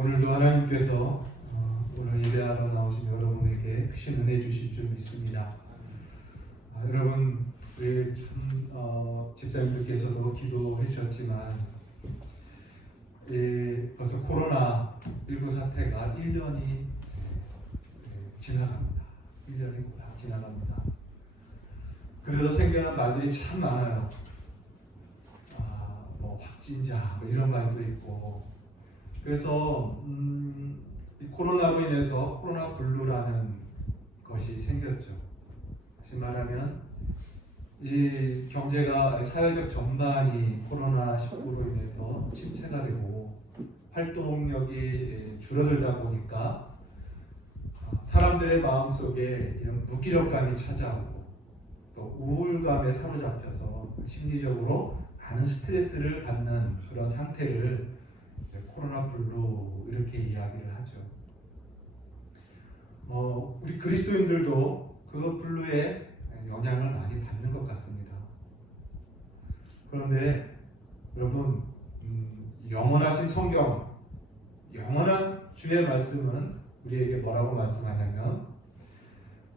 오늘도 하나님께서 오늘 예배하러 나오신 여러분에게 크신 은혜 주실 줄 믿습니다. 여러분 우리 집사님들께서도 기도해 주셨지만 벌써 코로나19 사태가 1년이 지나갑니다. 1년이 딱 지나갑니다. 그래서 생겨난 말들이 참 많아요. 확진자 이런 말도 있고, 그래서 이 코로나로 인해서 코로나 블루라는 것이 생겼죠. 다시 말하면 이 경제가 사회적 전반이 코로나 19로 인해서 침체가 되고 활동력이 줄어들다 보니까 사람들의 마음속에 이런 무기력감이 찾아오고 또 우울감에 사로잡혀서 심리적으로 많은 스트레스를 받는 그런 상태를 코로나 블루 이렇게 이야기를 하죠. 우리 그리스도인들도 그 블루에 영향을 많이 받는 것 같습니다. 그런데 여러분, 영원하신 성경, 영원한 주의 말씀은 우리에게 뭐라고 말씀하냐면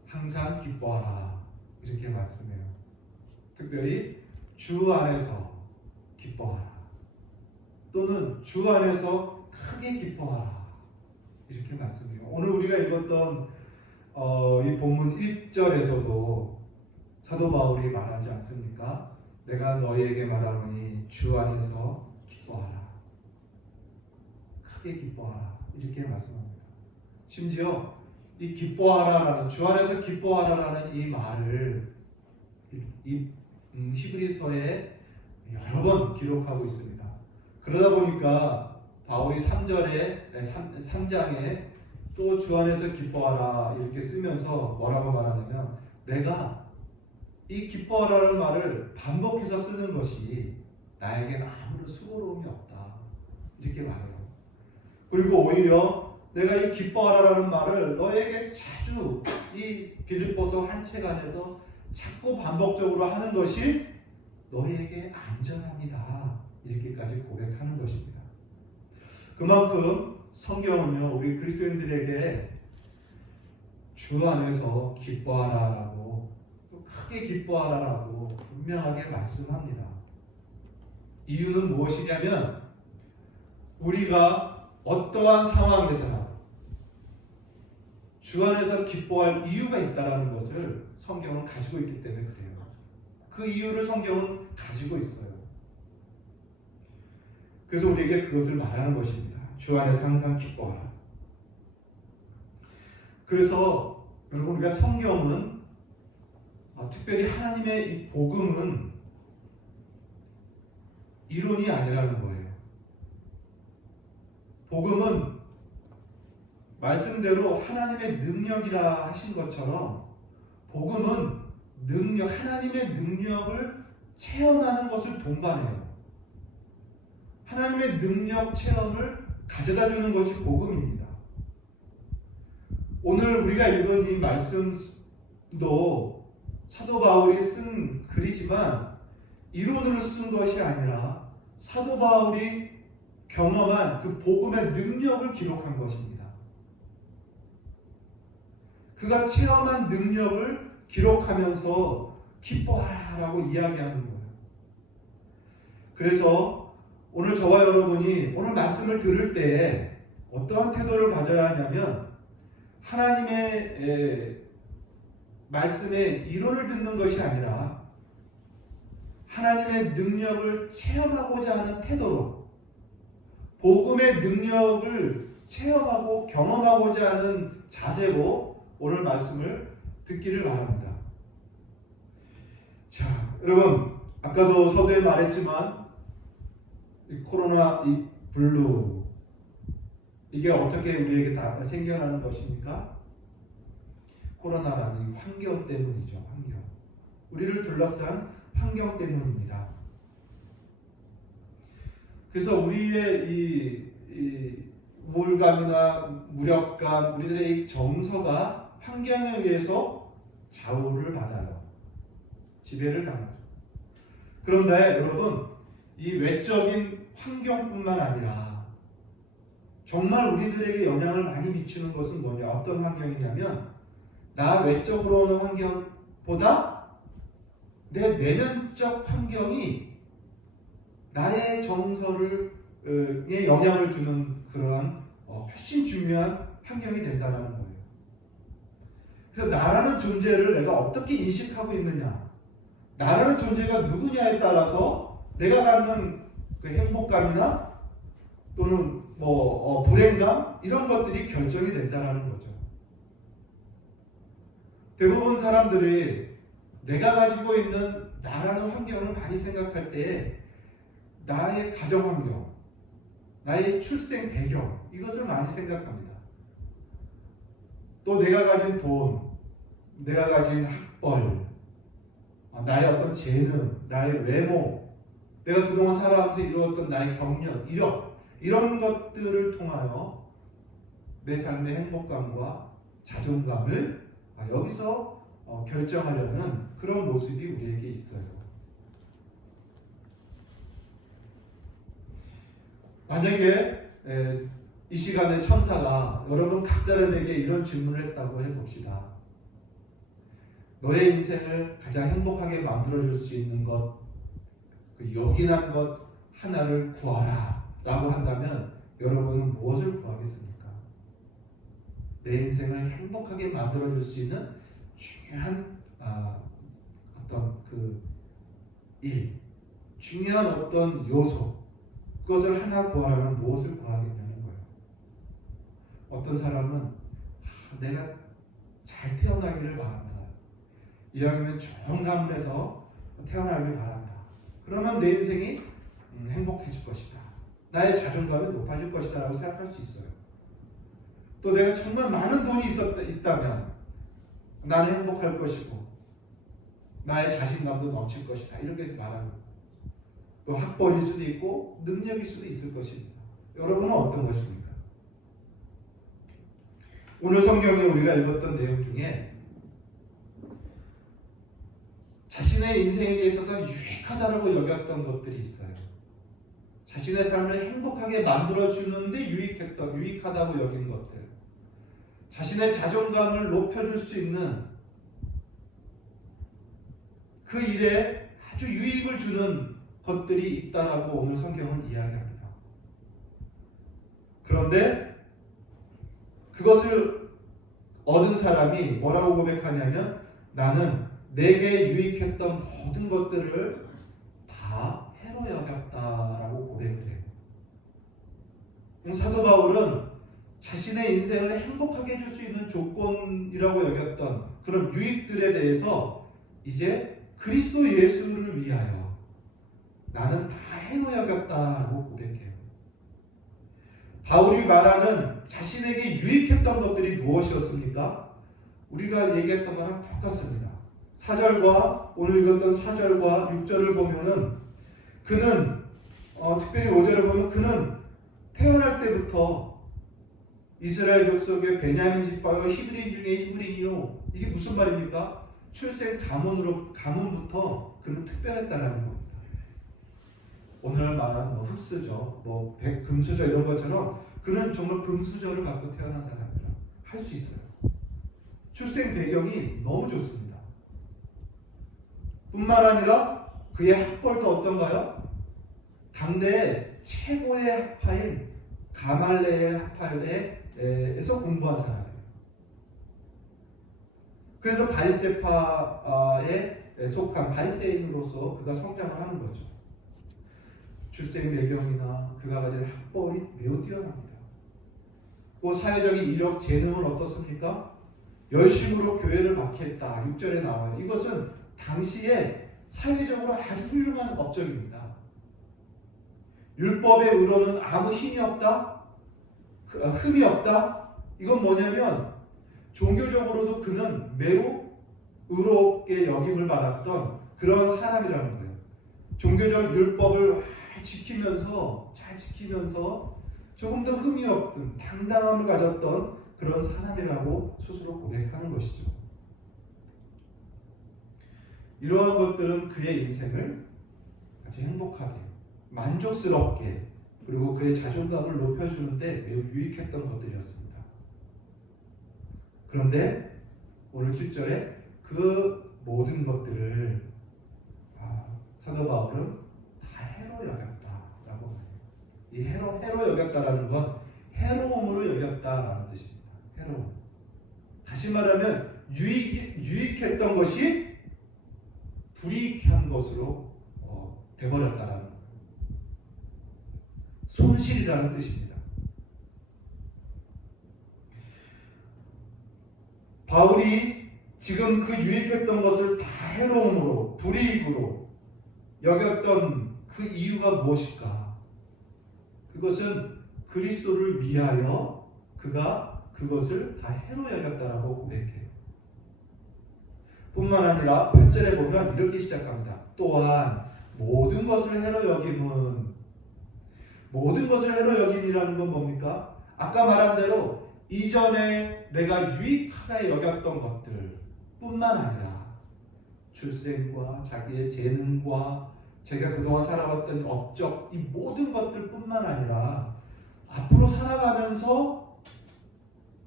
항상 기뻐하라 이렇게 말씀해요. 특별히 주 안에서 기뻐하라, 또는 주 안에서 크게 기뻐하라 이렇게 말씀해요. 오늘 우리가 읽었던 이 본문 1절에서도 사도 바울이 말하지 않습니까? 내가 너희에게 말하노니 주 안에서 기뻐하라, 크게 기뻐하라 이렇게 말씀합니다. 심지어 이 기뻐하라라는, 주 안에서 기뻐하라라는 이 말을 이 히브리서에 여러 번 기록하고 있습니다. 그러다 보니까 바울이 3장에 또 주 안에서 기뻐하라 이렇게 쓰면서 뭐라고 말하냐면, 내가 이 기뻐하라는 말을 반복해서 쓰는 것이 나에겐 아무런 수고로움이 없다 이렇게 말해요. 그리고 오히려 내가 이 기뻐하라는 말을 너에게 자주 이 빌립보서 한 책 안에서 자꾸 반복적으로 하는 것이 너희에게 안전합니다 이렇게까지 고백하는 것입니다. 그만큼 성경은요, 우리 그리스도인들에게 주 안에서 기뻐하라라고, 또 크게 기뻐하라라고 분명하게 말씀합니다. 이유는 무엇이냐면 우리가 어떠한 상황에서나 주 안에서 기뻐할 이유가 있다는 것을 성경은 가지고 있기 때문에 그래요. 그 이유를 성경은 가지고 있어요. 그래서 우리에게 그것을 말하는 것입니다. 주 안에서 항상 기뻐하라. 그래서 여러분, 우리가 성경은 특별히 하나님의 이 복음은 이론이 아니라는 거예요. 복음은 말씀대로 하나님의 능력이라 하신 것처럼 복음은 하나님의 능력을 체험하는 것을 동반해요. 하나님의 능력 체험을 가져다 주는 것이 복음입니다. 오늘 우리가 읽은 이 말씀도 사도 바울이 쓴 글이지만 이론으로 쓴 것이 아니라 사도 바울이 경험한 그 복음의 능력을 기록한 것입니다. 그가 체험한 능력을 기록하면서 기뻐하라고 이야기하는 거예요. 그래서 오늘 저와 여러분이 오늘 말씀을 들을 때 어떠한 태도를 가져야 하냐면, 하나님의 말씀의 이론을 듣는 것이 아니라 하나님의 능력을 체험하고자 하는 태도로, 복음의 능력을 체험하고 경험하고자 하는 자세로 오늘 말씀을 듣기를 바랍니다. 자, 여러분, 아까도 서두에 말했지만 이 코로나 이 블루, 이게 어떻게 우리에게 다 생겨나는 것입니까? 코로나라는 환경 때문이죠. 환경. 우리를 둘러싼 환경 때문입니다. 그래서 우리의 이 우울감이나 무력감, 우리들의 이 정서가 환경에 의해서 좌우를 받아요. 지배를 당하죠. 그런데 여러분, 이 외적인 환경뿐만 아니라 정말 우리들에게 영향을 많이 미치는 것은 뭐냐? 어떤 환경이냐면 나 외적으로 오는 환경보다 내 내면적 환경이 나의 정서에 영향을 주는 그러한 훨씬 중요한 환경이 된다는 거예요. 그래서 나라는 존재를 내가 어떻게 인식하고 있느냐, 나라는 존재가 누구냐에 따라서 내가 갖는 그 행복감이나 또는 불행감 이런 것들이 결정이 된다는 거죠. 대부분 사람들이 내가 가지고 있는 나라는 환경을 많이 생각할 때 나의 가정 환경, 나의 출생 배경 이것을 많이 생각합니다. 또 내가 가진 돈, 내가 가진 학벌, 나의 어떤 재능, 나의 외모, 내가 그동안 살아가면서 이루었던 나의 경력, 이런 것들을 통하여 내 삶의 행복감과 자존감을 여기서 결정하려는 그런 모습이 우리에게 있어요. 만약에 이 시간에 천사가 여러분 각 사람에게 이런 질문을 했다고 해봅시다. 너의 인생을 가장 행복하게 만들어줄 수 있는 것, 그 요긴한 것 하나를 구하라 라고 한다면 여러분은 무엇을 구하겠습니까? 내 인생을 행복하게 만들어줄 수 있는 중요한 어떤 그 일, 중요한 어떤 요소, 그것을 하나 구하려면 무엇을 구하겠냐는 거예요. 어떤 사람은 내가 잘 태어나기를 바란다. 이왕이면 좋은 가문에서 태어나길 바란다. 그러면 내 인생이 행복해질 것이다. 나의 자존감이 높아질 것이다 라고 생각할 수 있어요. 또 내가 정말 많은 돈이 있다면 나는 행복할 것이고 나의 자신감도 넘칠 것이다. 이렇게 해서 말하는 거예요. 또 학벌일 수도 있고 능력일 수도 있을 것입니다. 여러분은 어떤 것입니까? 오늘 성경에 우리가 읽었던 내용 중에 자신의 인생에 있어서 유익하다라고 여겼던 것들이 있어요. 자신의 삶을 행복하게 만들어주는데 유익하다고 여긴 것들, 자신의 자존감을 높여줄 수 있는 그 일에 아주 유익을 주는 것들이 있다라고 오늘 성경은 이야기합니다. 그런데 그것을 얻은 사람이 뭐라고 고백하냐면 나는 내게 유익했던 모든 것들을 다 해로 여겼다라고 고백을 해요. 사도 바울은 자신의 인생을 행복하게 해줄 수 있는 조건이라고 여겼던 그런 유익들에 대해서 이제 그리스도 예수를 위하여 나는 다 해로 여겼다라고 고백해요. 바울이 말하는 자신에게 유익했던 것들이 무엇이었습니까? 우리가 얘기했던 거랑 똑같습니다. 4절과 오늘 읽었던 4절과 6절을 보면은 그는 특별히 5절을 보면 그는 태어날 때부터 이스라엘 족속의 베냐민 지파요 히브리인 중에 히브리인이요. 이게 무슨 말입니까? 출생 가문부터 그는 특별했다라는 겁니다. 오늘 말하는 흑수저, 금수저 이런 것처럼 그는 정말 금수저를 갖고 태어난 사람이라 할 수 있어요. 출생 배경이 너무 좋습니다. 뿐만 아니라 그의 학벌도 어떤가요? 당대 최고의 학파인 가말레엘 학파에서 공부한 사람이에요. 그래서 바리새파에 속한 바리새인으로서 그가 성장을 하는 거죠. 출생 배경이나 그가 가진 학벌이 매우 뛰어납니다. 또 사회적인 이력 재능은 어떻습니까? 열심으로 교회를 맡겠다. 6절에 나와요. 이것은 당시에 사회적으로 아주 훌륭한 업적입니다. 율법의 의로는 아무 힘이 없다? 흠이 없다? 이건 뭐냐면 종교적으로도 그는 매우 의롭게 여김을 받았던 그런 사람이라는 거예요. 종교적 율법을 잘 지키면서 조금 더 흠이 없던 당당함을 가졌던 그런 사람이라고 스스로 고백하는 것이죠. 이러한 것들은 그의 인생을 아주 행복하게 만족스럽게 그리고 그의 자존감을 높여주는데 매우 유익했던 것들이었습니다. 그런데 오늘 7절에 그 모든 것들을 사도 바울은 다 해로 여겼다라고 말해요. 이 해로 여겼다라는 건 해로움으로 여겼다라는 뜻입니다. 해로움. 다시 말하면 유익했던 것이 불이익한 것으로 돼버렸다라는 거예요. 손실이라는 뜻입니다. 바울이 지금 그 유익했던 것을 다 해로움으로 불이익으로 여겼던 그 이유가 무엇일까? 그것은 그리스도를 위하여 그가 그것을 다 해로 여겼다라고 고백해요. 뿐만 아니라 8절에 보면 이렇게 시작합니다. 또한 모든 것을 해로 여김은, 모든 것을 해로 여김이라는 건 뭡니까? 아까 말한 대로 이전에 내가 유익하게 여겼던 것들 뿐만 아니라 출생과 자기의 재능과 제가 그동안 살아왔던 업적, 이 모든 것들 뿐만 아니라 앞으로 살아가면서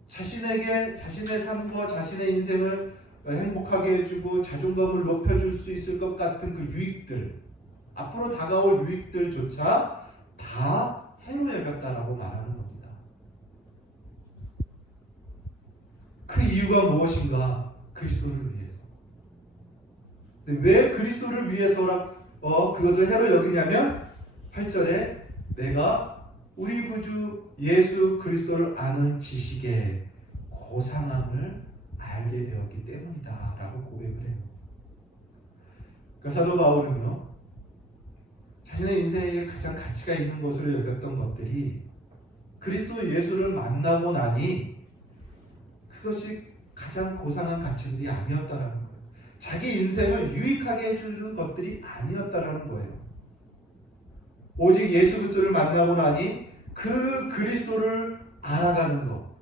자신에게 자신의 삶과 자신의 인생을 행복하게 해주고 자존감을 높여줄 수 있을 것 같은 그 유익들, 앞으로 다가올 유익들조차 다 해로 여겼다라고 말하는 겁니다. 그 이유가 무엇인가? 그리스도를 위해서. 왜 그리스도를 위해서 그것을 해로 여기냐면 8절에 내가 우리 구주 예수 그리스도를 아는 지식에 고상함을 알게 되었기 때문이다 라고 고백을 해요. 그러니까 사도 바울은요, 자신의 인생에 가장 가치가 있는 것으로 여겼던 것들이 그리스도 예수를 만나고 나니 그것이 가장 고상한 가치들이 아니었다라는 거예요. 자기 인생을 유익하게 해주는 것들이 아니었다라는 거예요. 오직 예수 그리스도를 만나고 나니 그 그리스도를 알아가는 것,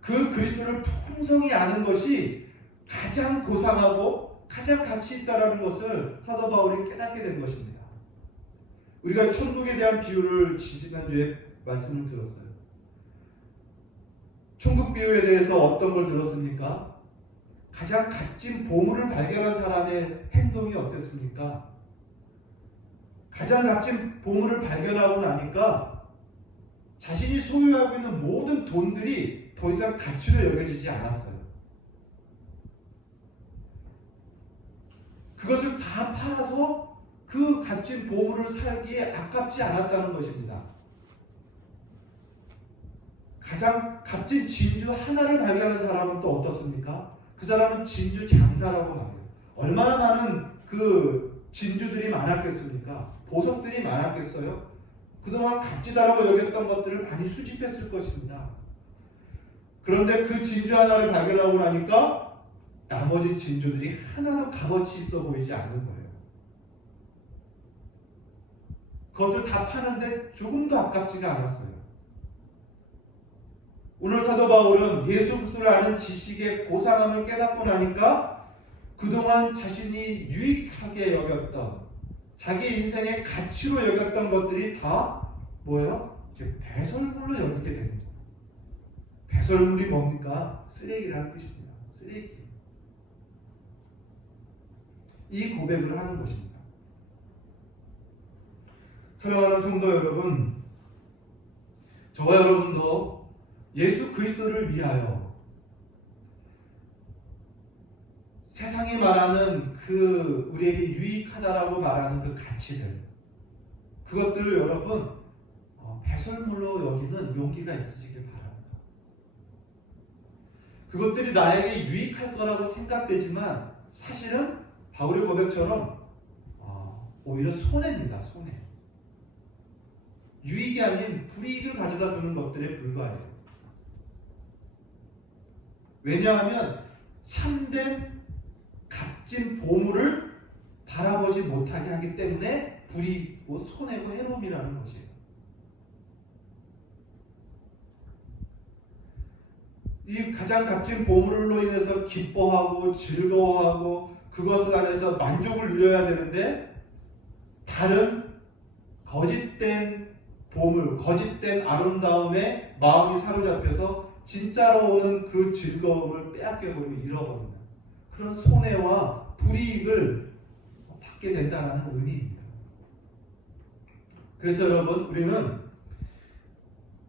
그 그리스도를 풍성히 아는 것이 가장 고상하고 가장 가치 있다라는 것을 사도 바울이 깨닫게 된 것입니다. 우리가 천국에 대한 비유를 지난주에 말씀을 들었어요. 천국 비유에 대해서 어떤 걸 들었습니까? 가장 값진 보물을 발견한 사람의 행동이 어땠습니까? 가장 값진 보물을 발견하고 나니까 자신이 소유하고 있는 모든 돈들이 더 이상 가치로 여겨지지 않았어요. 그것을 다 팔아서 그 값진 보물을 살기에 아깝지 않았다는 것입니다. 가장 값진 진주 하나를 발견한 사람은 또 어떻습니까? 그 사람은 진주 장사라고 말해요. 얼마나 많은 그 진주들이 많았겠습니까? 보석들이 많았겠어요? 그동안 값지다라고 여겼던 것들을 많이 수집했을 것입니다. 그런데 그 진주 하나를 발견하고 나니까 나머지 진주들이 하나도 값어치 있어 보이지 않는 거예요. 그것을 다 파는데 조금도 아깝지가 않았어요. 오늘 사도 바울은 예수 그리스도를 아는 지식의 고상함을 깨닫고 나니까 그동안 자신이 유익하게 여겼던 자기 인생의 가치로 여겼던 것들이 다 뭐예요? 이제 배설물로 여기게 되는 거예요. 배설물이 뭡니까? 쓰레기라는 뜻입니다. 쓰레기. 이 고백을 하는 것입니다. 사랑하는 성도 여러분, 저와 여러분도 예수 그리스도를 위하여 세상이 말하는 그 우리에게 유익하다라고 말하는 그 가치들, 그것들을 여러분 배설물로 여기는 용기가 있으시길 바랍니다. 그것들이 나에게 유익할 거라고 생각되지만 사실은 바울의 고백처럼 오히려 손해입니다. 손해. 유익이 아닌 불이익을 가져다 두는 것들에 불과해요. 왜냐하면 참된 값진 보물을 바라보지 못하게 하기 때문에 불이익고 손해고 해로움이라는 것이에요. 이 가장 값진 보물로 인해서 기뻐하고 즐거워하고 그것 안에서 만족을 누려야 되는데 다른 거짓된 보물, 거짓된 아름다움에 마음이 사로잡혀서 진짜로 오는 그 즐거움을 빼앗겨버리고 잃어버린다. 그런 손해와 불이익을 받게 된다는 의미입니다. 그래서 여러분, 우리는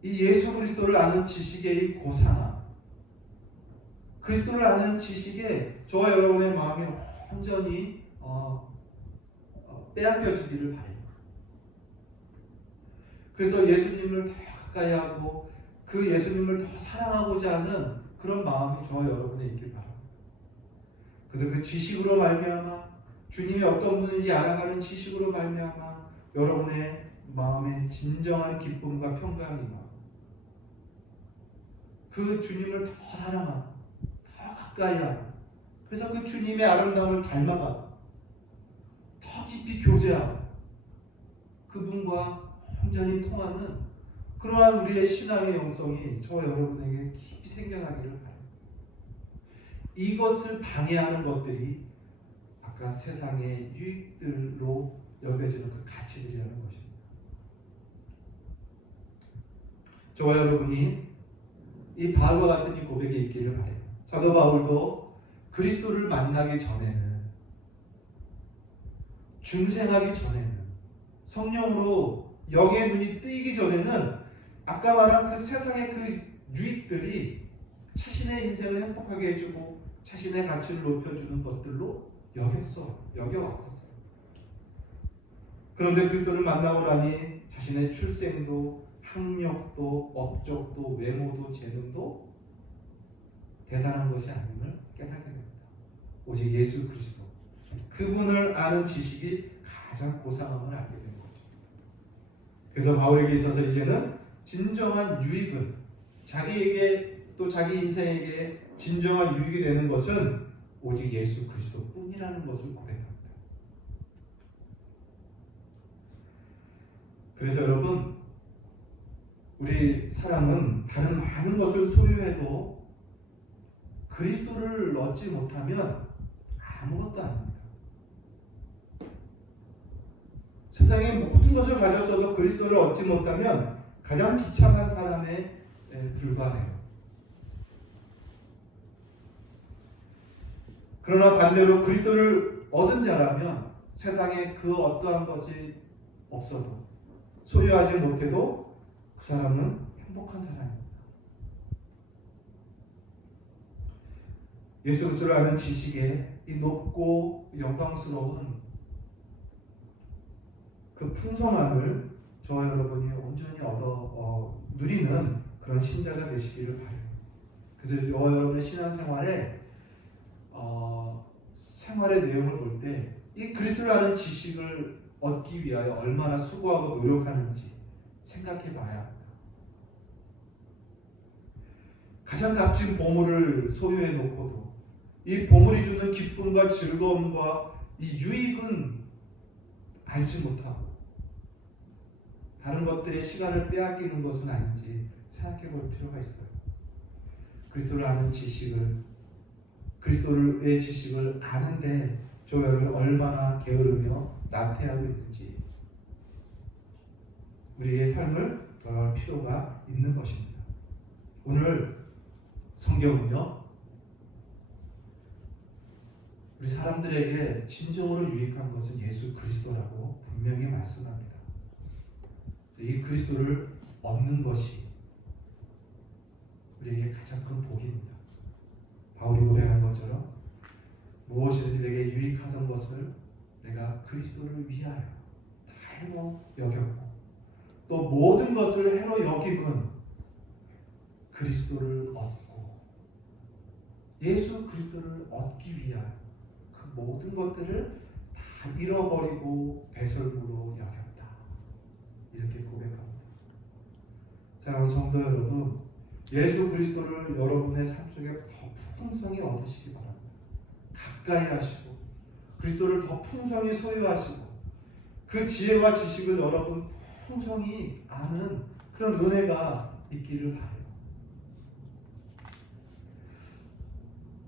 이 예수 그리스도를 아는 지식의 고상함, 그리스도를 아는 지식에 저와 여러분의 마음이 완전히 빼앗겨지기를 바랍니다. 그래서 예수님을 더 가까이 하고 그 예수님을 더 사랑하고자 하는 그런 마음이 저와 여러분에 있길 바랍니다. 그래서 그 지식으로 말미암아 주님이 어떤 분인지 알아가는 지식으로 말미암아 여러분의 마음에 진정한 기쁨과 평강이 나고 그 주님을 더 사랑하고 더 가까이 하고 그래서 그 주님의 아름다움을 닮아가고 더 깊이 교제하고 그분과 완전히 통하는 그러한 우리의 신앙의 영성이 저와 여러분에게 깊이 생겨나기를 바랍니다. 이것을 방해하는 것들이 아까 세상의 유익들로 여겨지는 그 가치들이라는 것입니다. 저와 여러분이 이 바울과 같은 이 고백에 있기를 바라요. 사도 바울도 그리스도를 만나기 전에는, 중생하기 전에는, 성령으로 영의 눈이 뜨이기 전에는 아까 말한 그 세상의 그 유익들이 자신의 인생을 행복하게 해주고 자신의 가치를 높여주는 것들로 여겨왔었어요. 그런데 그리스도를 만나고 나니 자신의 출생도 학력도 업적도 외모도 재능도 대단한 것이 아님을 깨닫게 됩니다. 오직 예수 그리스도 그분을 아는 지식이 가장 고상함을 알게 된 거죠. 그래서 바울에게 있어서 이제는 진정한 유익은 자기에게 또 자기 인생에게 진정한 유익이 되는 것은 오직 예수 그리스도뿐이라는 것을 고백합니다. 그래서 여러분, 우리 사람은 다른 많은 것을 소유해도 그리스도를 얻지 못하면 아무것도 아닙니다. 세상의 모든 것을 가졌어도 그리스도를 얻지 못하면 가장 비참한 사람에 불과해요. 그러나 반대로 그리스도를 얻은 자라면 세상에 그 어떠한 것이 없어도 소유하지 못해도 그 사람은 행복한 사람입니다. 예수 그리스도를 아는 지식에 이 높고 영광스러운 그 풍성함을 저와 여러분이 온전히 누리는 그런 신자가 되시기를 바라요. 그래서 저와 여러분의 신앙생활에 생활의 내용을 볼 때 이 그리스도를 아는 지식을 얻기 위하여 얼마나 수고하고 노력하는지 생각해 봐야 합니다. 가장 값진 보물을 소유해 놓고도 이 보물이 주는 기쁨과 즐거움과 이 유익은 알지 못하고 다른 것들의 시간을 빼앗기는 것은 아닌지 생각해 볼 필요가 있어요. 그리스도를 아는 지식을, 그리스도의 지식을 아는데 저 여러분 얼마나 게으르며 나태하고 있는지 우리의 삶을 돌아볼 필요가 있는 것입니다. 오늘 성경은요, 우리 사람들에게 진정으로 유익한 것은 예수 그리스도라고 분명히 말씀합니다. 이 그리스도를 얻는 것이 우리에게 가장 큰 복입니다. 바울이 고백한 것처럼 무엇이든지 내게 유익하던 것을 내가 그리스도를 위하여 다 해로 여겼고 또 모든 것을 해로 여김은 그리스도를 얻고 예수 그리스도를 얻기 위하여 그 모든 것들을 다 잃어버리고 배설물로 여겼다. 이렇게 고백합니다. 사랑하는 성도 여러분, 예수 그리스도를 여러분의 삶 속에 더 풍성히 얻으시기 바랍니다. 가까이 하시고 그리스도를 더 풍성히 소유하시고 그 지혜와 지식을 여러분 풍성히 아는 그런 은혜가 있기를 바라요.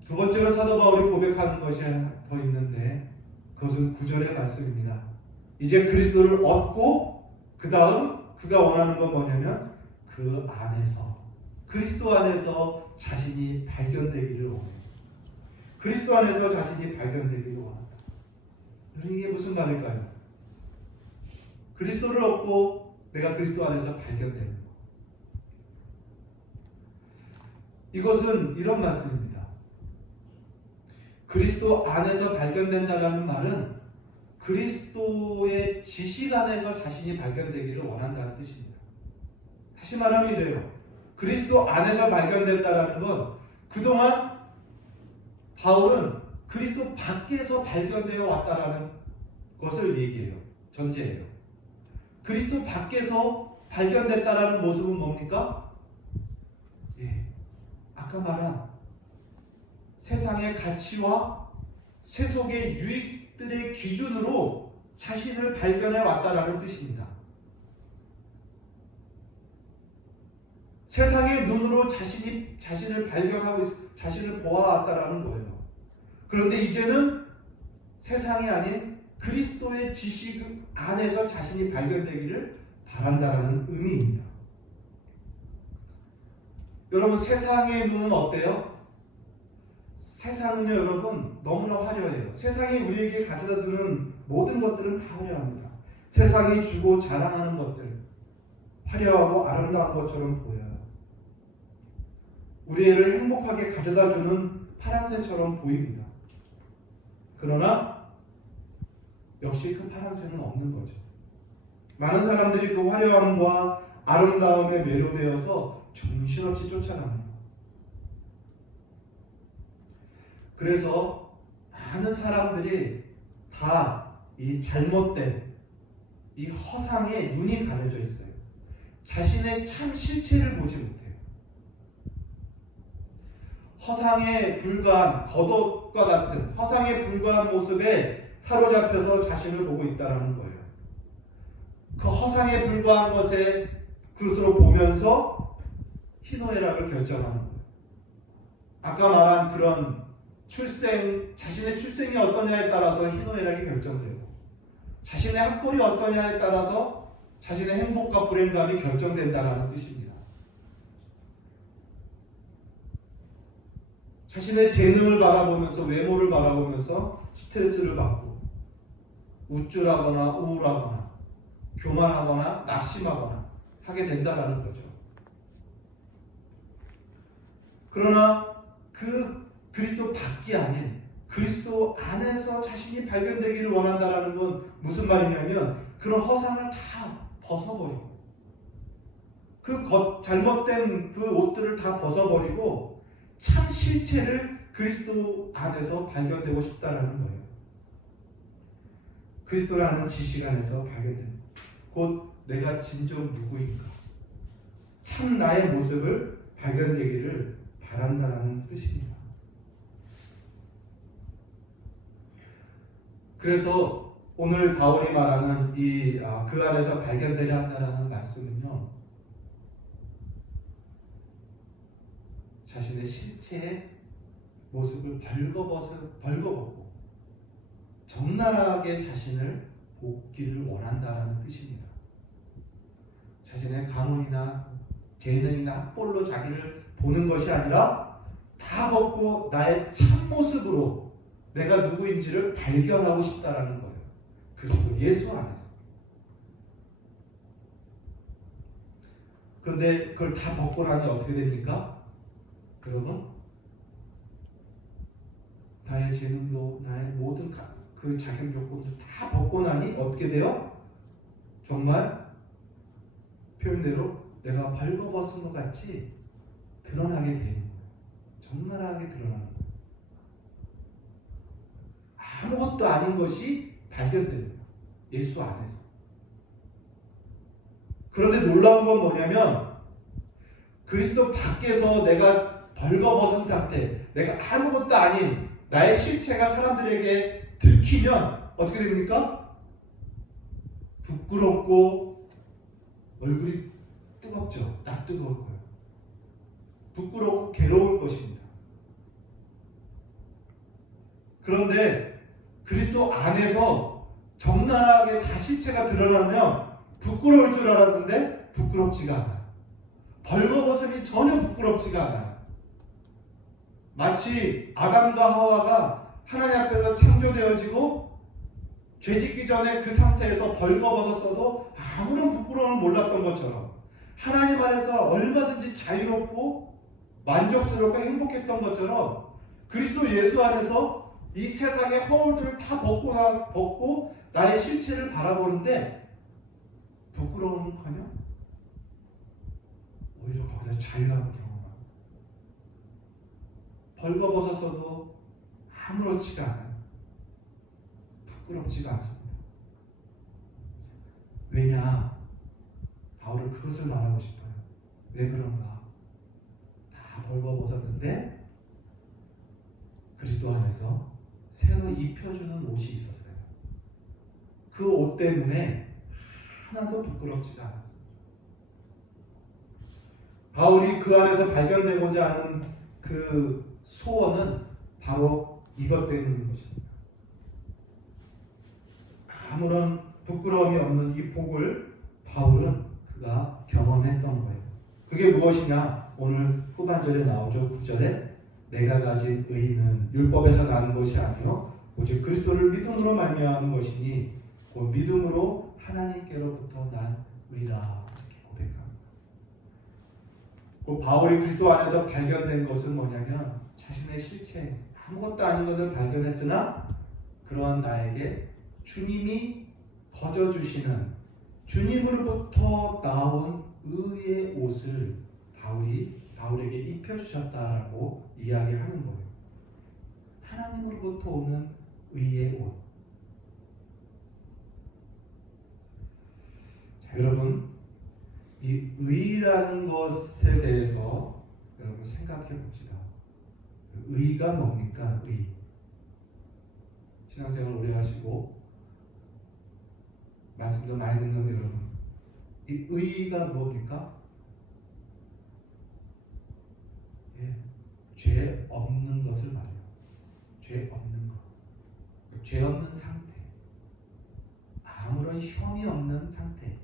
두 번째로 사도 바울이 고백하는 것이 더 있는데 그것은 9절의 말씀입니다. 이제 그리스도를 얻고 그 다음 그가 원하는 건 뭐냐면 그 안에서, 그리스도 안에서 자신이 발견되기를 원해요. 그리스도 안에서 자신이 발견되기를 원한다. 이게 무슨 말일까요? 그리스도를 얻고 내가 그리스도 안에서 발견되는 것. 이것은 이런 말씀입니다. 그리스도 안에서 발견된다라는 말은 그리스도의 지식 안에서 자신이 발견되기를 원한다는 뜻입니다. 다시 말하면 이래요. 그리스도 안에서 발견된다라는 건 그동안 바울은 그리스도 밖에서 발견되어 왔다라는 것을 얘기해요. 전제예요. 그리스도 밖에서 발견됐다라는 모습은 뭡니까? 아까 말한 세상의 가치와 세속의 유익들의 기준으로 자신을 발견해 왔다라는 뜻입니다. 세상의 눈으로 자신을 발견하고 자신을 보아왔다라는 거예요. 그런데 이제는 세상이 아닌 그리스도의 지식 안에서 자신이 발견되기를 바란다라는 의미입니다. 여러분, 세상의 눈은 어때요? 세상은요, 여러분, 너무나 화려해요. 세상이 우리에게 가져다 주는 모든 것들은 다 화려합니다. 세상이 주고 자랑하는 것들, 화려하고 아름다운 것처럼 보여요. 우리를 행복하게 가져다 주는 파랑새처럼 보입니다. 그러나 역시 그 파랑새는 없는 거죠. 많은 사람들이 그 화려함과 아름다움에 매료되어서 정신없이 쫓아갑니다. 그래서 많은 사람들이 다 이 잘못된 이 허상에 눈이 가려져 있어요. 자신의 참 실체를 보지 못해요. 허상에 불과한, 겉옷과 같은 허상에 불과한 모습에 사로잡혀서 자신을 보고 있다는 거예요. 그 허상에 불과한 그것으로 보면서 희노애락을 결정하는 거예요. 아까 말한 그런 자신의 출생이 어떠냐에 따라서 희노애락이 결정되고, 자신의 학벌이 어떠냐에 따라서 자신의 행복과 불행감이 결정된다는 뜻입니다. 자신의 재능을 바라보면서, 외모를 바라보면서 스트레스를 받고 우쭐하거나 우울하거나 교만하거나 낙심하거나 하게 된다는 거죠. 그러나 그 그리스도 밖이 아닌 그리스도 안에서 자신이 발견되기를 원한다는 건 무슨 말이냐면, 그런 허상을 다 벗어버리고 잘못된 그 옷들을 다 벗어버리고 참 실체를 그리스도 안에서 발견되고 싶다라는 거예요. 그리스도를 아는 지식 안에서 발견됩니다. 곧 내가 진정 누구인가, 참 나의 모습을 발견되기를 바란다는 뜻입니다. 그래서 오늘 바울이 말하는 그 안에서 발견되려 한다는 말씀은요, 자신의 실체의 모습을 벌거벗고 적나라하게 자신을 보기를 원한다는 뜻입니다. 자신의 가문이나 재능이나 학벌로 자기를 보는 것이 아니라 다 벗고 나의 참모습으로 내가 누구인지를 발견하고 싶다라는 거예요. 그리스도 예수 안에서. 그런데 그걸 다 벗고 나니 어떻게 됩니까? 여러분, 나의 재능도 나의 모든 그 자격 요건도 다 벗고 나니 어떻게 돼요? 정말 표현대로 내가 벌거벗은 것 같이 드러나게 되는 거예요. 적나라하게 드러나는 거예요. 아무것도 아닌 것이 발견됩니다. 예수 안에서. 그런데 놀라운 건 뭐냐면, 그리스도 밖에서 내가 벌거벗은 상태, 내가 아무것도 아닌 나의 실체가 사람들에게 들키면 어떻게 됩니까? 부끄럽고 얼굴이 뜨겁죠. 낯뜨거울 거예요. 부끄럽고 괴로울 것입니다. 그런데 그리스도 안에서 적나라하게 다 실체가 드러나면 부끄러울 줄 알았는데 부끄럽지가 않아요. 벌거벗음이 전혀 부끄럽지가 않아요. 마치 아담과 하와가 하나님 앞에서 창조되어지고 죄짓기 전에 그 상태에서 벌거벗었어도 아무런 부끄러움을 몰랐던 것처럼 하나님 안에서 얼마든지 자유롭고 만족스럽고 행복했던 것처럼 그리스도 예수 안에서 이 세상의 허울들을 다 벗고 나의 실체를 바라보는데 부끄러움은커녕 오히려 거기서 자유함을 경험합니다. 벌거벗었어도 아무렇지가 않아요. 부끄럽지가 않습니다. 왜냐? 바울은 그것을 말하고 싶어요. 왜 그런가? 다 벌거벗었는데 그리스도 안에서 새로 입혀주는 옷이 있었어요. 그 옷 때문에 하나도 부끄럽지가 않았습니다. 바울이 그 안에서 발견되고자 하는 그 소원은 바로 이것 때문인 것입니다. 아무런 부끄러움이 없는 이 복을 바울은 그가 경험했던 거예요. 그게 무엇이냐? 오늘 후반절에 나오죠. 9절에 내가 가진 의는 율법에서 나는 것이 아니요 오직 그리스도를 믿음으로 말미암은 것이니 그 믿음으로 하나님께로부터 난 의라. 이렇게 고백합니다. 그 바울이 그리스도 안에서 발견된 것은 뭐냐면 자신의 실체 아무것도 아닌 것을 발견했으나 그러한 나에게 주님이 거저주시는 주님으로부터 나온 의의 옷을 바울에게 입혀주셨다라고 이야기하는 거예요. 하나님으로부터 오는 의의 옷. 자, 여러분 이 의라는 것에 대해서 여러분 생각해 봅시다. 의가 뭡니까? 의. 신앙생활 오래 하시고 말씀도 많이 듣는 여러분, 이 의가 무엇입니까? 죄 없는 것을 말해요. 죄 없는 것. 죄 없는 상태. 아무런 혐의 없는 상태.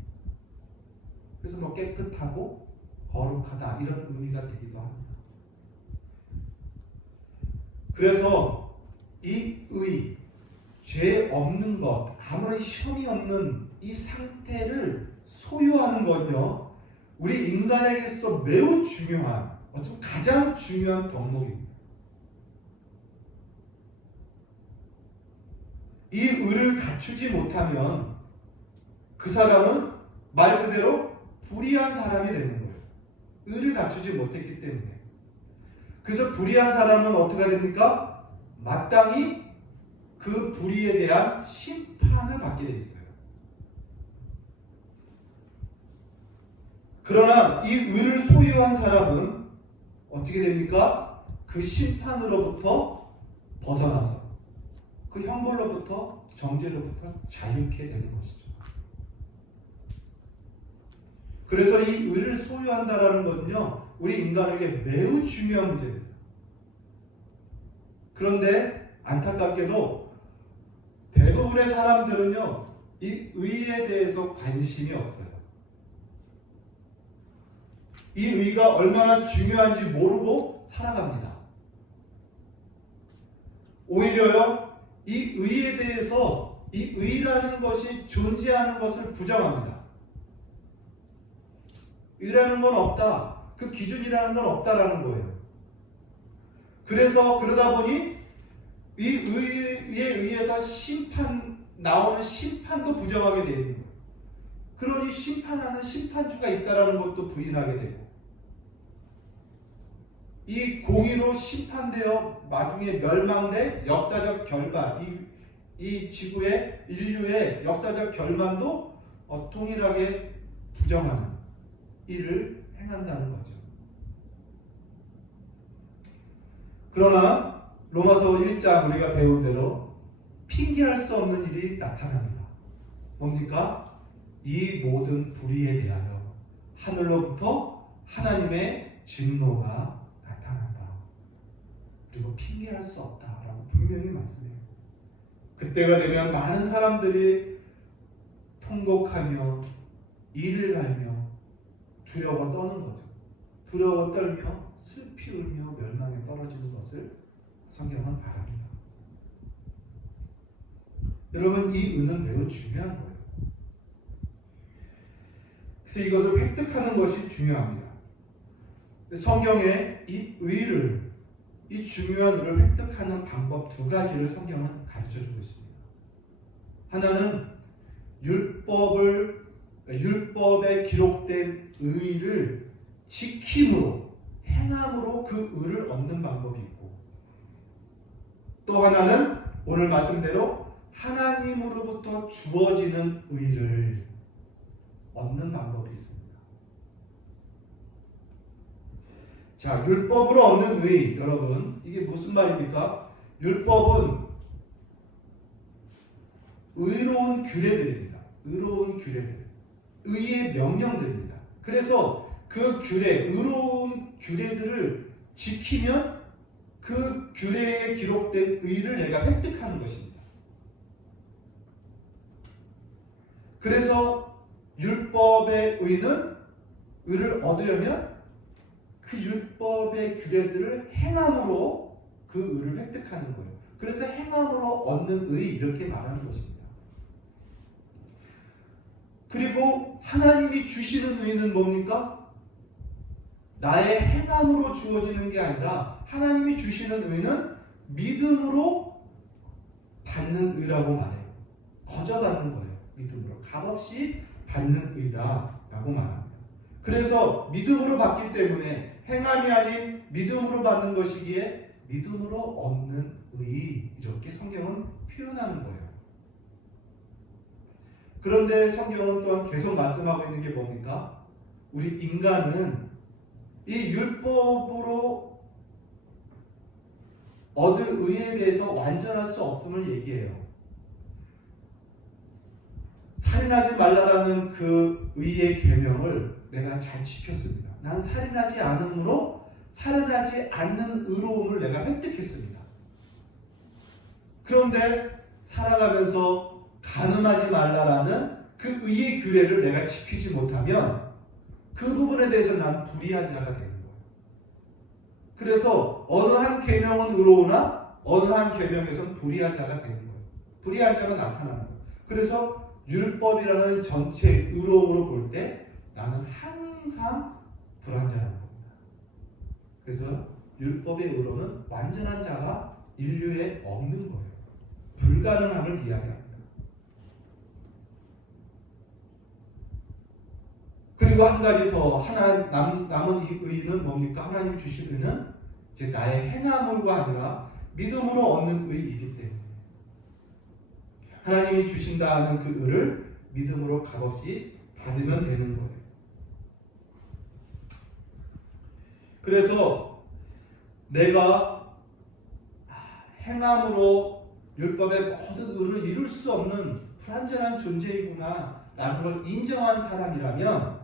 그래서 뭐 깨끗하고 거룩하다 이런 의미가 되기도 합니다. 그래서 이 의, 죄 없는 것, 아무런 혐의 없는 이 상태를 소유하는 건요, 우리 인간에게서 매우 중요한, 어쩌면 가장 중요한 덕목입니다. 이 의를 갖추지 못하면 그 사람은 말 그대로 불의한 사람이 되는 거예요. 의를 갖추지 못했기 때문에. 그래서 불의한 사람은 어떻게 됩니까? 마땅히 그 불의에 대한 심판을 받게 돼 있어요. 그러나 이 의를 소유한 사람은 어떻게 됩니까? 그 심판으로부터 벗어나서 그 형벌로부터 정죄로부터 자유케 되는 것이죠. 그래서 이 의를 소유한다라는 것은요, 우리 인간에게 매우 중요한 문제입니다. 그런데 안타깝게도 대부분의 사람들은요, 이 의에 대해서 관심이 없어요. 이 의가 얼마나 중요한지 모르고 살아갑니다. 오히려요, 이 의에 대해서 이 의라는 것이 존재하는 것을 부정합니다. 의라는 건 없다. 그 기준이라는 건 없다라는 거예요. 그래서 그러다 보니 이 의에 의해서 나오는 심판도 부정하게 되어 있는 거예요. 그러니 심판하는 심판주가 있다라는 것도 부인하게 되고, 이 공의로 심판되어 나중에 멸망된 역사적 결말, 이 지구의 인류의 역사적 결말도 동일하게 부정하는 일을 행한다는 거죠. 그러나 로마서 1장 우리가 배운 대로 핑계할 수 없는 일이 나타납니다. 뭡니까? 이 모든 불의에 대하여 하늘로부터 하나님의 진노가 나타난다. 그리고 핑계할 수 없다라고 분명히 말씀해요. 그때가 되면 많은 사람들이 통곡하며 이를 갈며 두려워 떠는 거죠. 두려워 떨며 슬피 울며 멸망에 떨어지는 것을 성경은 말합니다. 여러분, 이 의는 매우 중요한 거예요. 그래서 이것을 획득하는 것이 중요합니다. 성경에 이 의를, 이 중요한 의를 획득하는 방법 두 가지를 성경은 가르쳐주고 있습니다. 하나는 율법에 기록된 의를 지킴으로, 행함으로 그 의를 얻는 방법이 있고, 또 하나는 오늘 말씀대로 하나님으로부터 주어지는 의를 얻는 방법이 있습니다. 자, 율법으로 얻는 의, 여러분, 이게 무슨 말입니까? 율법은 의로운 규례들입니다. 의로운 규례들, 의의 명령들입니다. 그래서 그 규례, 의로운 규례들을 지키면 그 규례에 기록된 의를 내가 획득하는 것입니다. 그래서 율법의 의를 얻으려면 그 율법의 규례들을 행함으로 그 의를 획득하는 거예요. 그래서 행함으로 얻는 의, 이렇게 말하는 것입니다. 그리고 하나님이 주시는 의는 뭡니까? 나의 행함으로 주어지는 게 아니라 하나님이 주시는 의는 믿음으로 받는 의라고 말해요. 거저 받는 거예요. 믿음으로. 값없이 받는 의다라고 말합니다. 그래서 믿음으로 받기 때문에 행함이 아닌 믿음으로 받는 것이기에 믿음으로 얻는 의, 이렇게 성경은 표현하는 거예요. 그런데 성경은 또한 계속 말씀하고 있는 게 뭡니까? 우리 인간은 이 율법으로 얻을 의에 대해서 완전할 수 없음을 얘기해요. 살인하지 말라라는 그 의의 계명을 내가 잘 지켰습니다. 난 살인하지 않음으로 살인하지 않는 의로움을 내가 획득했습니다. 그런데 살아가면서 간음하지 말라라는 그 의의 규례를 내가 지키지 못하면 그 부분에 대해서 난 불의한 자가 되는 거예요. 그래서 어느 한 계명은 의로우나 어느 한 계명에서는 불의한 자가 되는 거예요. 불의한 자가 나타나는 거예요. 그래서 율법이라는 전체 의로움으로 볼 때 나는 항상 불완전한 겁니다. 그래서 율법의 의로는 완전한 자가 인류에 없는 거예요. 불가능함을 이야기합니다. 그리고 한 가지 더 남은 이 의는 뭡니까? 하나님 주신 의는 이제 나의 행함으로 아니라 믿음으로 얻는 의이기 때문에 하나님이 주신다는 그 의를 믿음으로 값없이 받으면 되는 거예요. 그래서 내가 행함으로 율법의 모든 의를 이룰 수 없는 불완전한 존재이구나 라는 걸 인정한 사람이라면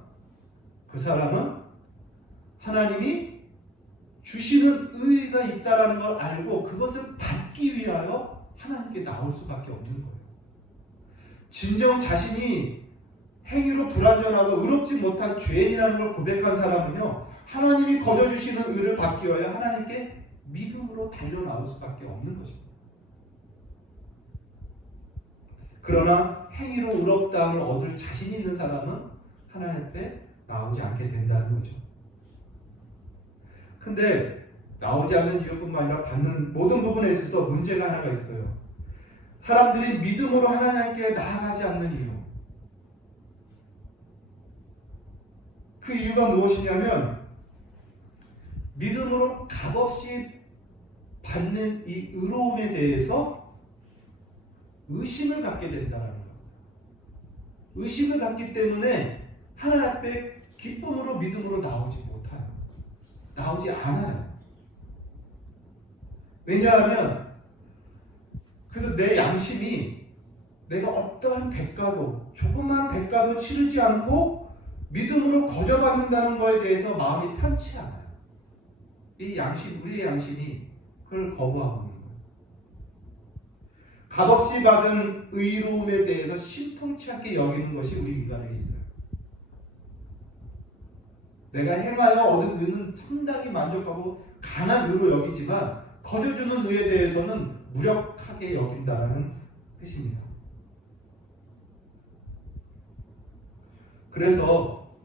그 사람은 하나님이 주시는 의가 있다는 걸 알고 그것을 받기 위하여 하나님께 나올 수밖에 없는 거예요. 진정 자신이 행위로 불완전하고 의롭지 못한 죄인이라는 걸 고백한 사람은요, 하나님이 거저 주시는 의를 받기 위하여 하나님께 믿음으로 달려나올 수밖에 없는 것입니다. 그러나 행위로 의롭다함을 얻을 자신 있는 사람은 하나님 앞에 나오지 않게 된다는 거죠. 근데 나오지 않는 이유뿐만 아니라 받는 모든 부분에 있어서 문제가 하나가 있어요. 사람들이 믿음으로 하나님께 나아가지 않는 이유. 그 이유가 무엇이냐면 믿음으로 값없이 받는 이 의로움에 대해서 의심을 갖게 된다는 거예요. 의심을 갖기 때문에 하나님 앞에 기쁨으로 믿음으로 나오지 못해요. 나오지 않아요. 왜냐하면 그래도 내 양심이 내가 어떠한 대가도 조그만 대가도 치르지 않고 믿음으로 거저받는다는 것에 대해서 마음이 편치 않아요. 이 양심, 우리의 양심이 그걸 거부하고 있는 거예요. 값없이 받은 의로움에 대해서 신통치 않게 여기는 것이 우리 인간에게 있어요. 내가 행하여 얻은 의는 상당히 만족하고 강한 의로 여기지만 거저주는 의에 대해서는 무력하게 여긴다는 뜻입니다. 그래서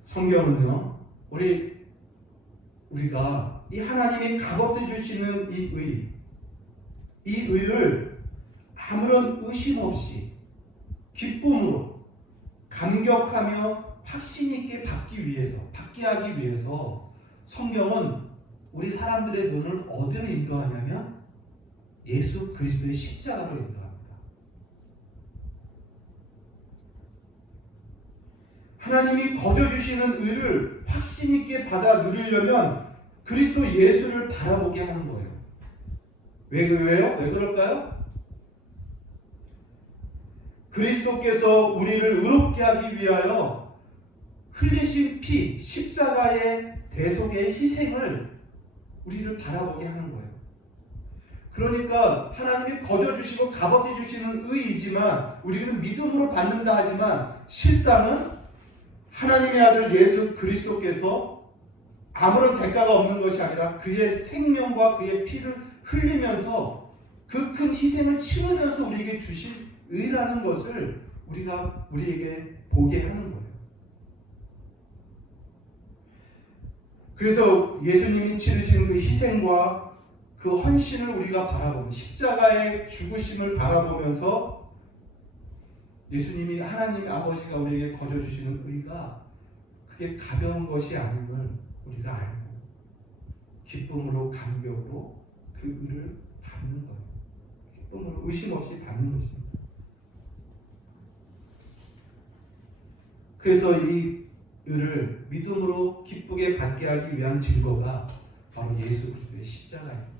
성경은요, 우리가 이 하나님이 값없이 주시는 이 의를 아무런 의심 없이 기쁨으로 감격하며 확신 있게 받게 하기 위해서 성경은 우리 사람들의 눈을 어디로 인도하냐면 예수 그리스도의 십자가로 인도합니다. 하나님이 거저 주시는 의를 확신 있게 받아 누리려면 그리스도 예수를 바라보게 하는 거예요. 왜요? 왜 그럴까요? 그리스도께서 우리를 의롭게 하기 위하여 흘리신 피, 십자가의 대속의 희생을 우리를 바라보게 하는 거예요. 그러니까 하나님이 거저 주시고 값없이 주시는 의이지만 우리는 믿음으로 받는다 하지만 실상은 하나님의 아들 예수 그리스도께서 아무런 대가가 없는 것이 아니라 그의 생명과 그의 피를 흘리면서 그 큰 희생을 치르면서 우리에게 주신 의라는 것을 우리에게 보게 하는 거예요. 그래서 예수님이 치르신 그 희생과 그 헌신을 우리가 바라보면 십자가의 죽으심을 바라보면서 예수님이 하나님 아버지가 우리에게 거저 주시는 의가 그게 가벼운 것이 아님을 우리가 알고 기쁨으로 감격으로 그 의를 받는 거예요. 기쁨으로 의심 없이 받는 것입니다. 그래서 이 의를 믿음으로 기쁘게 받게 하기 위한 증거가 바로 예수 그리스도의 십자가입니다.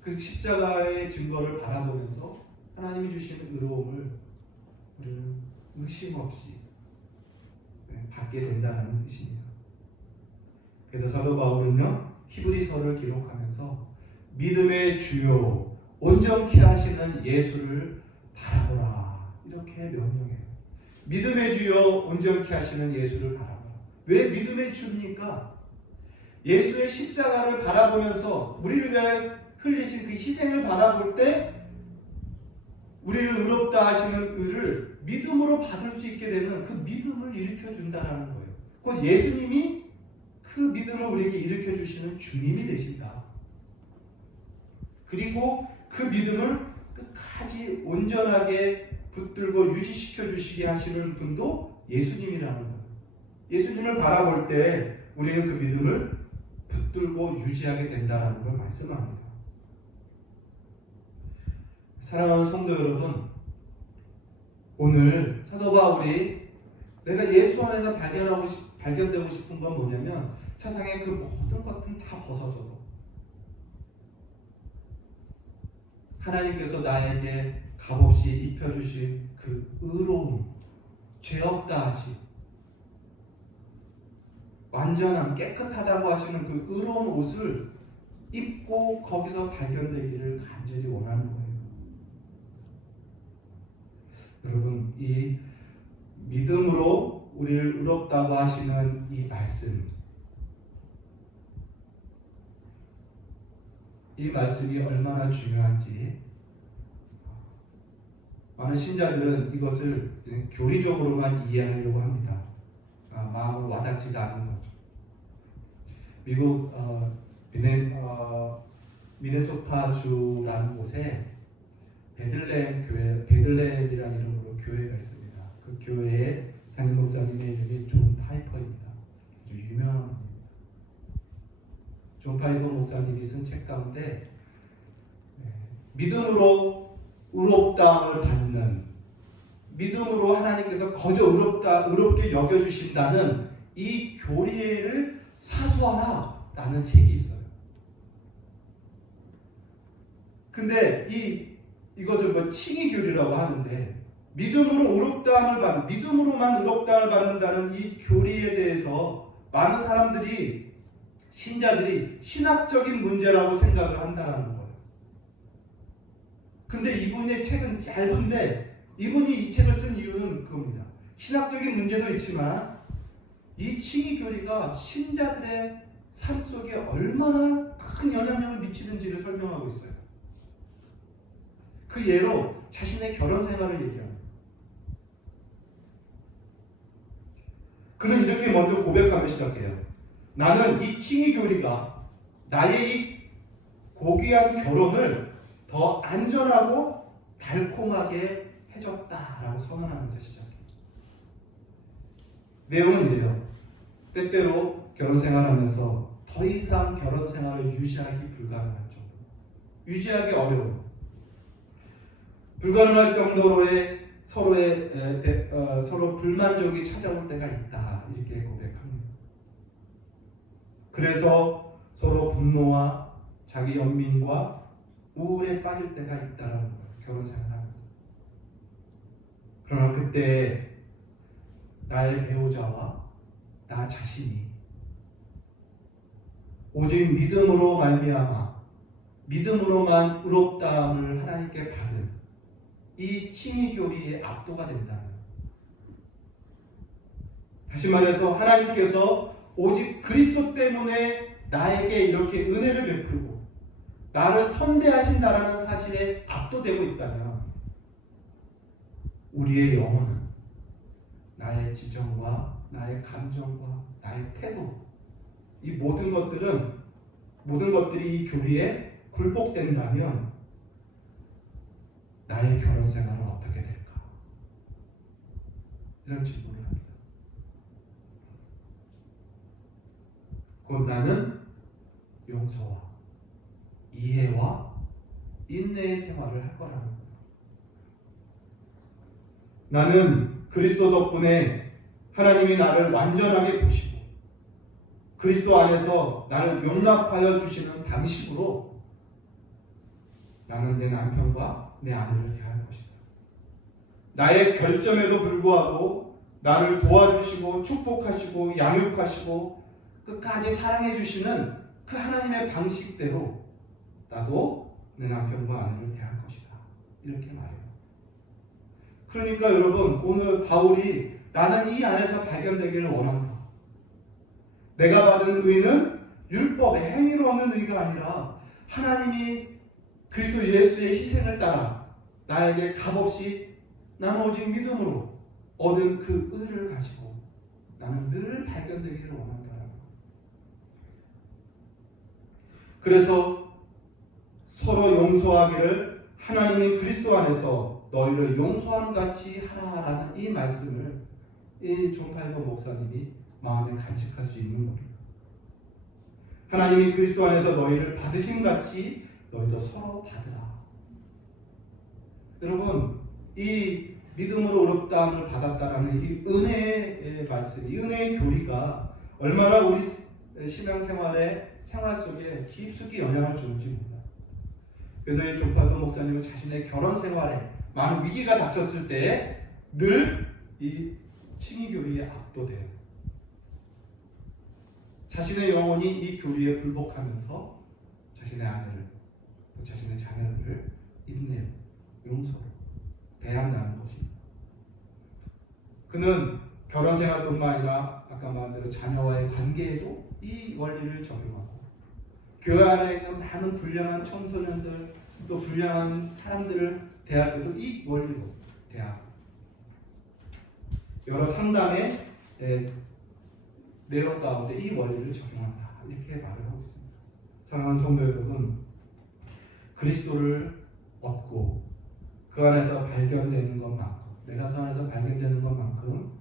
그래서 십자가의 증거를 바라보면서 하나님이 주시는 의로움을 우리는 의심 없이 받게 된다는 뜻입니다. 그래서 사도 바울은요, 히브리서를 기록하면서 믿음의 주요 온전케 하시는 예수를 바라보라 이렇게 명령해요. 믿음의 주요 온전케 하시는 예수를 바라보라. 왜 믿음의 주입니까? 예수의 십자가를 바라보면서 우리를 위해 흘리신 그 희생을 바라볼 때 우리를 의롭다 하시는 의를 믿음으로 받을 수 있게 되는 그 믿음을 일으켜 준다는 거예요. 곧 예수님이 그 믿음을 우리에게 일으켜 주시는 주님이 되신다. 그리고 그 믿음을 끝까지 온전하게 붙들고 유지시켜 주시게 하시는 분도 예수님이라는 거예요. 예수님을 바라볼 때 우리는 그 믿음을 붙들고 유지하게 된다는 걸 말씀합니다. 사랑하는 성도 여러분, 오늘 사도 바울이 내가 예수 안에서 발견되고 싶은 건 뭐냐면 세상의 그 모든 것은 다 벗어져도 하나님께서 나에게 값없이 입혀주신 그 의로움, 죄 없다 하심, 완전함, 깨끗하다고 하시는 그 의로운 옷을 입고 거기서 발견되기를 간절히 원하는 거예요. 여러분, 이 믿음으로 우리를 의롭다고 하시는 이 말씀, 이 말씀이 얼마나 중요한지 많은 신자들은 이것을 교리적으로만 이해하려고 합니다. 마음으로 와닿지가 않은 거죠. 미국 미네소타주라는 곳에 베들레헴이라는 이름으로 교회가 있습니다. 그 교회의 담임 목사님의 이름이 존 파이퍼입니다. 아주 유명한 분입니다. 존 파이퍼 목사님이 쓴 책 가운데 믿음으로 의롭다함을 받는, 믿음으로 하나님께서 거저 의롭게 여겨주신다는 이 교리를 사수하라 라는 책이 있어요. 근데 이것을 칭의 교리라고 하는데 믿음으로만 의롭다함을 받는다는 이 교리에 대해서 많은 사람들이, 신자들이 신학적인 문제라고 생각을 한다는 거예요. 근데 이분의 책은 얇은데 이분이 이 책을 쓴 이유는 그겁니다. 신학적인 문제도 있지만 이 칭의 교리가 신자들의 삶 속에 얼마나 큰 영향력을 미치는지를 설명하고 있어요. 그 예로 자신의 결혼 생활을 얘기합니다. 그는 이렇게 먼저 고백하며 시작해요. 나는 이 칭의 교리가 나의 이 고귀한 결혼을 더 안전하고 달콤하게 해줬다라고 선언하면서 시작해요. 내용은 이래요. 때때로 결혼 생활하면서 더 이상 결혼 생활을 유지하기 불가능할 정도, 유지하기 어려운, 불가능할 정도로의 서로 불만족이 찾아올 때가 있다, 이렇게 고백합니다. 그래서 서로 분노와 자기 연민과 우울에 빠질 때가 있다라는 거예요. 결혼 생활하면서. 그러나 그때 나의 배우자와 나 자신이 오직 믿음으로 말미암아 믿음으로만 의롭다함을 하나님께 받은 이 칭의 교리의 압도가 된다는, 다시 말해서 하나님께서 오직 그리스도 때문에 나에게 이렇게 은혜를 베풀고 나를 선대하신다라는 사실에 압도되고 있다면 우리의 영혼은 나의 지정과 나의 감정과 나의 태도, 이 모든 것들이 이 교리에 굴복된다면 나의 결혼 생활은 어떻게 될까? 이런 질문을 합니다. 곧 나는 용서와 이해와 인내의 생활을 할 거라는 거예요. 나는 그리스도 덕분에 하나님이 나를 완전하게 보시고 그리스도 안에서 나를 용납하여 주시는 방식으로 나는 내 남편과 내 아내를 대할 것이다. 나의 결점에도 불구하고 나를 도와주시고 축복하시고 양육하시고 끝까지 사랑해 주시는 그 하나님의 방식대로 나도 내 남편과 아내를 대할 것이다, 이렇게 말해요. 그러니까 여러분, 오늘 바울이 나는 이 안에서 발견되기를 원한다. 내가 받은 의는 율법의 행위로 얻는 의가 아니라 하나님이 그리스도 예수의 희생을 따라 나에게 값없이 나는 오직 믿음으로 얻은 그 의를 가지고 나는 늘 발견되기를 원한다. 그래서 서로 용서하기를 하나님이 그리스도 안에서 너희를 용서함 같이 하라라는 이 말씀을 이 존 팔버 목사님이 마음에 간직할 수 있는 겁니다. 하나님이 그리스도 안에서 너희를 받으심 같이 너희도 서로 받으라. 여러분, 이 믿음으로 의롭다함을 받았다라는 이 은혜의 말씀, 이 은혜의 교리가 얼마나 우리 신앙생활의 생활 속에 깊숙이 영향을 주는지 몰라. 그래서 이 존 팔버 목사님은 자신의 결혼 생활에 많은 위기가 닥쳤을 때 늘 이 칭의 교리에 압도돼요. 자신의 영혼이 이 교리에 굴복하면서 자신의 아내를 또 자신의 자녀들을 인내로 용서로 대한다는 것입니다. 그는 결혼 생활뿐만 아니라 아까 말한 대로 자녀와의 관계에도 이 원리를 적용하고 교회 안에 있는 많은 불량한 청소년들 또 불량한 사람들을 대할 때도 이 원리로 대하고 여러 상담의 내용 가운데 이 원리를 적용한다, 이렇게 말을 하고 있습니다. 사랑하는 성도 여러분, 그리스도를 얻고 그 안에서 발견되는 것만큼, 내가 그 안에서 발견되는 것만큼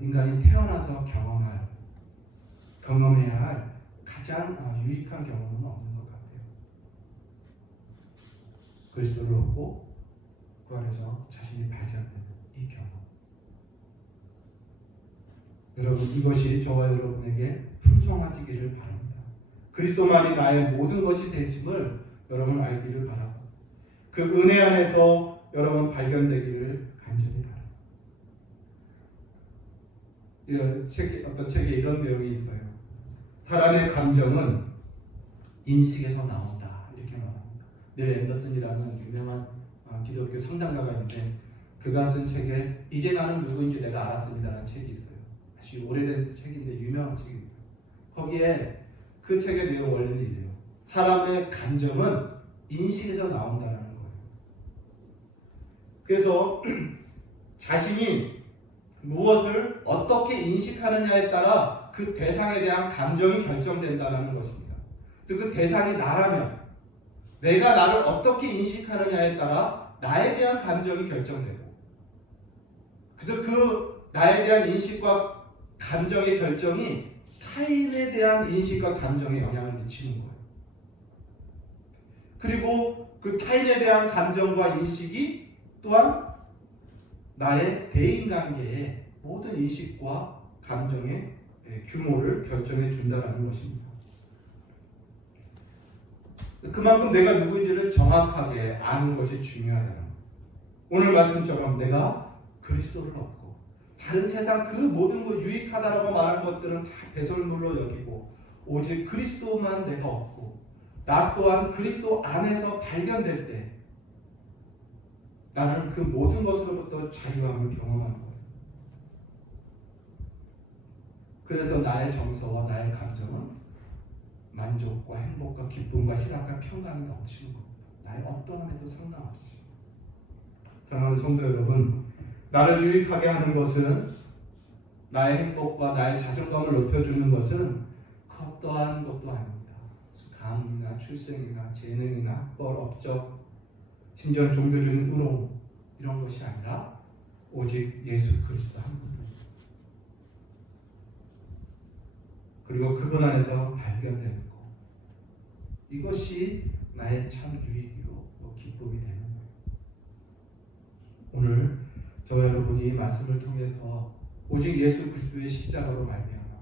인간이 태어나서 경험해야 할 가장 유익한 경험은 없는 것 같아요. 그리스도를 얻고 그 안에서 자신이 발견되는 이 경험. 여러분, 이것이 저와 여러분에게 풍성하지기를 바랍니다. 그리스도만이 나의 모든 것이 되심을 여러분 알기를 바라고 그 은혜 안에서 여러분 발견되기를 간절히 바랍니다. 어떤 책에 이런 내용이 있어요. 사람의 감정은 인식에서 나온다, 이렇게 말합니다. 닐 앤더슨이라는 유명한 기독교 성당가가 있는데 그가 쓴 책에 이제 나는 누구인지 내가 알았습니다라는 책이 있어요. 아주 오래된 책인데 유명한 책입니다. 거기에 그 책의 내용 원래는 이래요. 사람의 감정은 인식에서 나온다는 거예요. 그래서 자신이 무엇을 어떻게 인식하느냐에 따라 그 대상에 대한 감정이 결정된다는 것입니다. 즉 그 대상이 나라면 내가 나를 어떻게 인식하느냐에 따라 나에 대한 감정이 결정되고, 그래서 그 나에 대한 인식과 감정의 결정이 타인에 대한 인식과 감정에 영향을 미치는 거예요. 그리고 그 타인에 대한 감정과 인식이 또한 나의 대인관계의 모든 인식과 감정의 규모를 결정해 준다는 것입니다. 그만큼 내가 누구인지를 정확하게 아는 것이 중요하다는 거예요. 오늘 말씀처럼 내가 그리스도를 얻고 다른 세상 그 모든 것 유익하다라고 말한 것들은 다 배설물로 여기고 오직 그리스도만 내가 얻고 나 또한 그리스도 안에서 발견될 때 나는 그 모든 것으로부터 자유함을 경험하는 거예요. 그래서 나의 정서와 나의 감정은 만족과 행복과 기쁨과 희락과 평강이 넘치는 겁니다. 나의 어떠함에도 상관없이. 사랑하는 성도 여러분, 나를 유익하게 하는 것은, 나의 행복과 나의 자존감을 높여주는 것은 그 어떠한 것도 아닙니다. 가문이나 출생이나 재능이나 학벌, 업적, 심지어 종교적인 의로움, 이런 것이 아니라 오직 예수 그리스도 한 분입니다. 그리고 그분 안에서 발견되는 것, 이것이 나의 참 유익이요 기쁨이 되는 거예요. 오늘 저와 여러분이 말씀을 통해서 오직 예수 그리스도의 십자가로 말미암아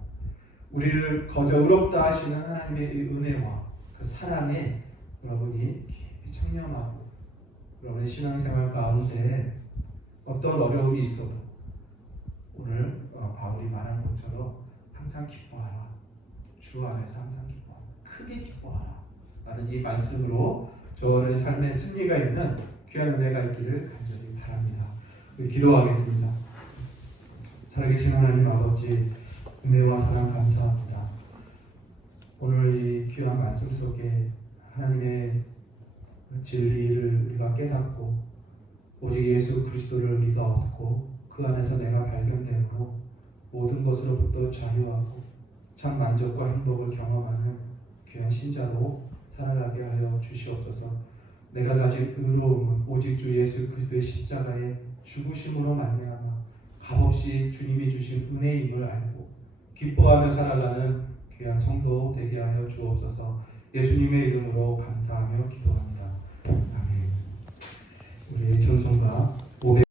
우리를 거저 의롭다 하시는 하나님의 은혜와 그 사랑에 여러분이 깊이 청렴하고 여러분의 신앙생활 가운데 어떤 어려움이 있어도 오늘 바울이 말한 것처럼 항상 기뻐하라. 주 안에서 항상 기뻐하라. 크게 기뻐하라. 라는 이 말씀으로 저의 삶에 승리가 있는 귀한 은혜가 있기를 간절히 바랍니다. 기도하겠습니다. 살아계신 하나님 아버지, 은혜와 사랑 감사합니다. 오늘 이 귀한 말씀 속에 하나님의 진리를 우리가 깨닫고 오직 예수 그리스도를 우리가 얻고 그 안에서 내가 발견되고 모든 것으로부터 자유하고 참 만족과 행복을 경험하는 귀한 신자로 살아가게 하여 주시옵소서. 내가 가진 의로움은 오직 주 예수 그리스도의 십자가의 죽으심으로 말미암아 값없이 주님이 주신 은혜임을 알고 기뻐하며 살아가는 귀한 성도 되게 하여 주옵소서. 예수님의 이름으로 감사하며 기도합니다.